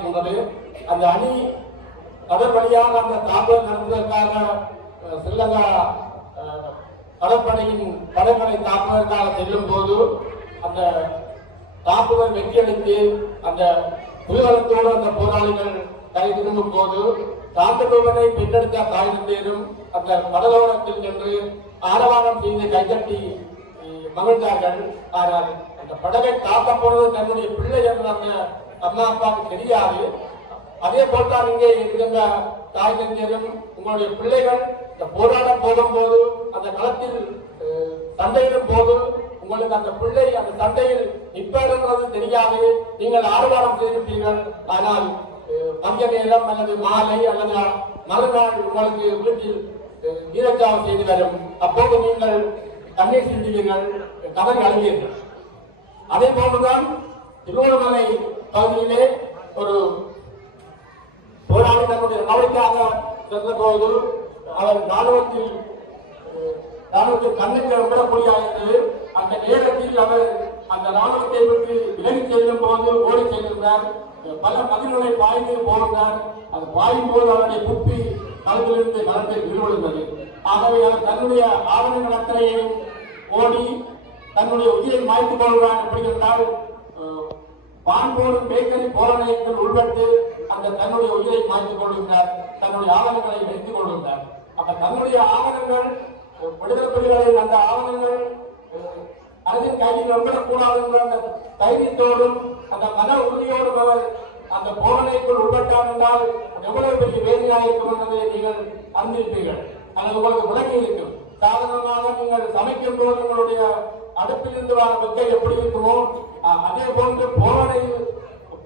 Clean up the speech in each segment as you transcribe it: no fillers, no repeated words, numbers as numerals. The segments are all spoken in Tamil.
இருக்கின்றது. அந்த அணி கடல் வழியாக அந்த தாக்குதல் நடத்துவதற்காக ஸ்ரீலங்கா கடற்படையின் படைகளை தாக்குவதற்காக செல்லும் போது அந்த தாக்குதல் வெற்றியளித்து அந்த புலிகளத்தோடு அந்த போராளிகள் கரை திரும்பும் போது சாந்தகோபனை பெற்றெடுத்த தாய் தந்தையரும் அந்த கடலோரத்தில் சென்று ஆரவாரம் செய்து கைதட்டி மகிழ்ந்தார்கள். ஆனால் அந்த படகை தாக்க போனது தன்னுடைய பிள்ளை என்ற அந்த அம்மா அப்பாவுக்கு தெரியாது. அதே போல்தான் இங்கே இருக்கின்ற தாய் தந்தையரும் உங்களுடைய பிள்ளைகள் இந்த போராட்டம் போகும் போது அந்த களத்தில் சண்டையிடும் போது உங்களுக்கு அந்த பிள்ளை அந்த சண்டையில் நிற்பது தெரியாது. நீங்கள் ஆரவாரம் செய்திருப்பீர்கள். ஆனால் மதிய நேரம் அல்லது மாலை அல்லது மறுநாள் உங்களுக்கு வீட்டில் வீரச்சாவு செய்து வரும். அப்போது நீங்கள் கண்ணீர் சிந்துவீர்கள், கதறி அழுவீர்கள். அதே போன்றுதான் திருவண்ணாமலை பகுதியிலே ஒரு போராளி தன்னுடைய நோய்க்காக சென்ற போது அவர் ராணுவத்தில் கண்ணுக்கு விடக்கூடியதாக இருந்தது. அந்த நேரத்தில் அவர் அந்த ராணுவத்தை விட்டு விலகி செல்லும் போது ஓடி சென்றிருந்தார். பல மதில்களை பாய்ந்து போகிறார். அது பாயும் போது அவருடைய குப்பி களத்திலிருந்து களத்தை விழுந்தது. ஆகவே அவர் தன்னுடைய ஆவணங்கள் அத்தனையும் ஓடி தன்னுடைய உயிரை மாய்த்துக் கொள்கிறார். எப்படி என்றால் பான்போடும் பேக்கரி போராட்டத்தில் உள்பட்டு அந்த தன்னுடைய உயிரை மாய்த்துக் கொள்கின்றார். தன்னுடைய ஆவணங்களை வைத்துக் கொள்கின்றார். அப்ப தன்னுடைய ஆவணங்கள் விடுதலை புலிகளின் அந்த ஆவணங்கள் அரசின் கையில் வந்துடக்கூடாது என்ற அந்த தைரியத்தோடும் அந்த மன உறுதியோடும் அவர் அந்த போராட்டத்திற்குள் உள்பட்டார் என்றால் எவ்வளவு பெரிய வேதனையாக இருக்கும் என்பதை நீங்கள் அறிந்திருப்பீர்கள். அது உங்களுக்கு விளங்கி இருக்கும். சாதாரணமாக நீங்கள் சமைக்கும் போது உங்களுடைய அடுப்பிலிருந்து வர வெக்கை எப்படி இருக்குமோ அதே போன்று போராடையில்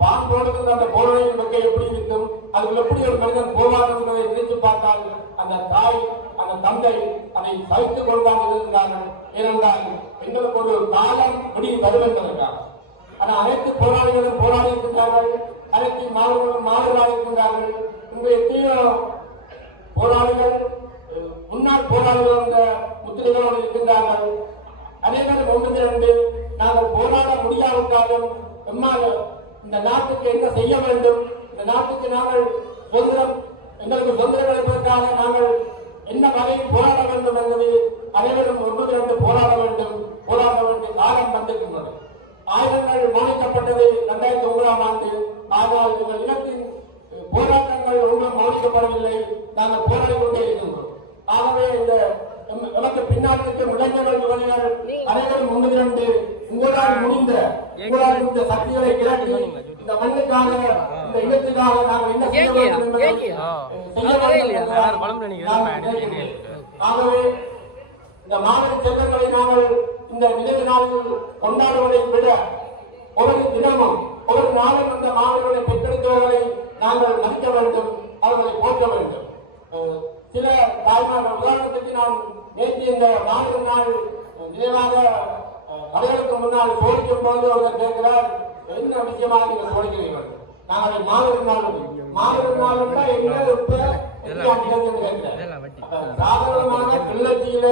பான் போடுகின்ற அந்த போராடையின் வெக்கை எப்படி இருக்கும், அதில் எப்படி ஒரு மனிதன் போவார் என்பதை நினைத்து பார்த்தால் அந்த தாய் அந்த தந்தை அதை சகித்துக் கொள்வாங்க இருந்தார்கள். ஏனென்றால் எங்களுக்கு ஒரு காலம் முடிவு வரும் என்பதற்காக. ஆனால் அனைத்து போராளிகளும் போராடி இருக்கின்றார்கள், அனைத்து மாணவர்களும் மாணவர்களாக இருக்கின்றார்கள். இங்கு எத்தனையோ போராளிகள் முன்னாள் போராளிகள் என்ற முத்திரைகளோடு இருக்கின்றார்கள். அனைவரும் ஒன்று திரண்டு நாங்கள் போராட முடியாவிட்டாலும் இந்த நாட்டுக்கு என்ன செய்ய வேண்டும், இந்த நாட்டுக்கு நாங்கள் சுதந்திரம் எங்களுக்கு சுதந்திரம் கிடைப்பதற்காக நாங்கள் என்ன வகையில் போராட வேண்டும் என்பது அனைவரும் ஒன்று திரண்டு போராட வேண்டிய காலம் வந்திருக்கின்றது. ஆயுதங்கள் மௌனிக்கப்பட்டது 2009ஆம் ஆண்டு. ஆனால் இந்த இனத்தின் போராட்டங்கள் ஒன்றும் மௌனிக்கப்படவில்லை. நாங்கள் போராடி கொண்டே இருக்கின்றோம். ஆகவே இந்த நமக்கு பின்னால் இருக்கும் இளைஞர்கள் யுவதிகள் அனைவரும் ஒன்று திரண்டு உங்களால் முடிந்த சக்திகளை திரட்டி இந்த மண்ணுக்காக இந்த இனத்துக்காக நாங்கள் என்ன செய்ய வேண்டும் என்பதை ஆகவே இந்த மாநில செல்வங்களை நாங்கள் இந்த நினைவு நாளில் கொண்டாடுவதை விட ஒவ்வொரு தினமும் ஒவ்வொரு நாளும் இந்த மாணவர்களை பெற்றெடுத்தவர்களை நாங்கள் மதிக்க வேண்டும், அவர்களை போற்ற வேண்டும். சில தாய்மார் உதாரணத்துக்கு நான் நேற்று இந்த மாநில நாள் நினைவாக கடைகளுக்கு முன்னால் சோதிக்கும் போது அவர் கேட்கிறார், என்ன விஷயமாக நீங்கள் சோதிக்கிறீர்கள்? நாங்கள் மாநில நாள் சாதாரணமான கிள்ளச்சியில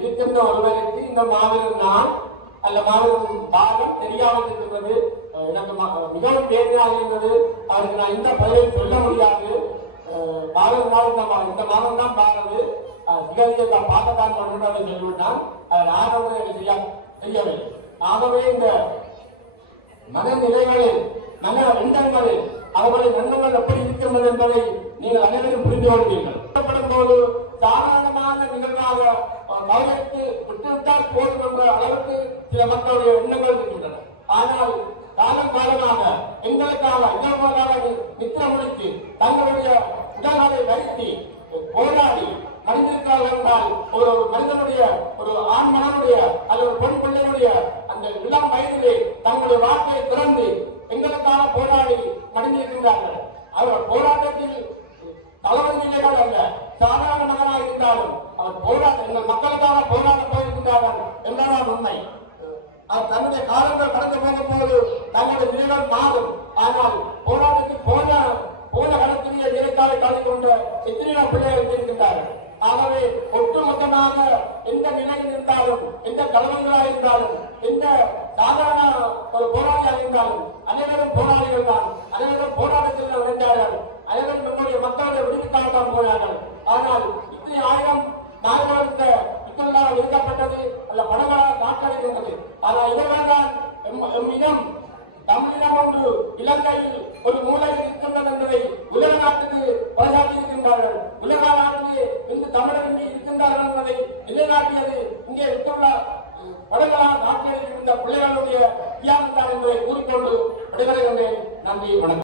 இருக்கின்ற ஒருவருக்கு இந்த மாநில நாள் அல்ல மாநிலம் பாகம் தெரியாமல் இருக்கிறது. எனக்கு மிகவும் வேதனையாக இருந்தது. அவருக்கு நான் இந்த பதிலை சொல்ல முடியாது. பாகங்கள் இந்த மாதம் தான் பாருது சிகதியை தான் பார்க்கத்தான் கொண்டு சொல்லிவிட்டான். அவர் ஆகவே செய்யவில்லை. ஆகவே இந்த மனநிலைகளில் மன எண்ணங்களில் அவர்களின் எண்ணங்கள் எப்படி இருக்கிறது என்பதை நீங்கள் அனைவரும் புரிந்து கொள்வீர்கள். போது சாதாரணமான நிகழ்வாக கவலைக்கு விட்டுவிட்டால் போதும் என்ற அளவுக்கு சில மக்களுடைய எண்ணங்கள் இருக்கின்றன. ஆனால் காலம் காலமாக எங்களுக்காக இதற்காக நித்திரமுடித்து தங்களுடைய உடல்களை வருத்தி போராடி மனிதனுக்காக என்றால் ஒரு மனிதனுடைய ஒரு ஆண் மகனுடைய அல்லது ஒரு பெண் பிள்ளைகளுடைய அந்த இளம் வயதிலே தங்களுடைய வாழ்க்கையை திறந்து எங்களுக்காக போராடி மடிந்திருக்கின்றார்கள். அவர் போராட்டத்தில் தளபதிகள் அல்ல, சாதாரண மகனாக இருந்தாலும் அவர் போராட்ட எங்கள் மக்களுக்காக போராட போயிருக்கின்றார்கள் என்றால் உண்மை. அவர் தன்னுடைய காலங்கள் கடந்து போகும் போது தங்களுடைய நிலைகள் மாறும். ஆனால் போராட்டத்தில் போன கடத்திலேயே வீரக்காலை கலந்து கொண்ட எத்தனையோ பிள்ளைகள் இருக்கின்றார்கள். ஆகவே ஒட்டுமொத்தமாக எந்த நிலையில் இருந்தாலும், எந்த தலைவர்களாக இருந்தாலும், எந்த சாதாரண ஒரு போராளியாக இருந்தாலும் அனைவரும் போராளிகள் தான். அனைவரும் போராட்டத்தில் இனம் தமிழினம் ஒன்று இலங்கையில் ஒரு மூலையில் இருக்கின்றது என்பதை உலக நாட்டுக்கு பறைசாற்றியிருக்கின்றார்கள். உலக நாட்டிலே இன்று தமிழர் இங்கே இருக்கின்றார்கள் என்பதை நிலைநாட்டியது இங்கே விட்டுள்ள வடகலா நாட்டில் இருந்த பிள்ளைகளுடைய தியாகம் தான் என்பதை கூறிக்கொண்டு விடைபெறுகின்றேன். நன்றி, வணக்கம்.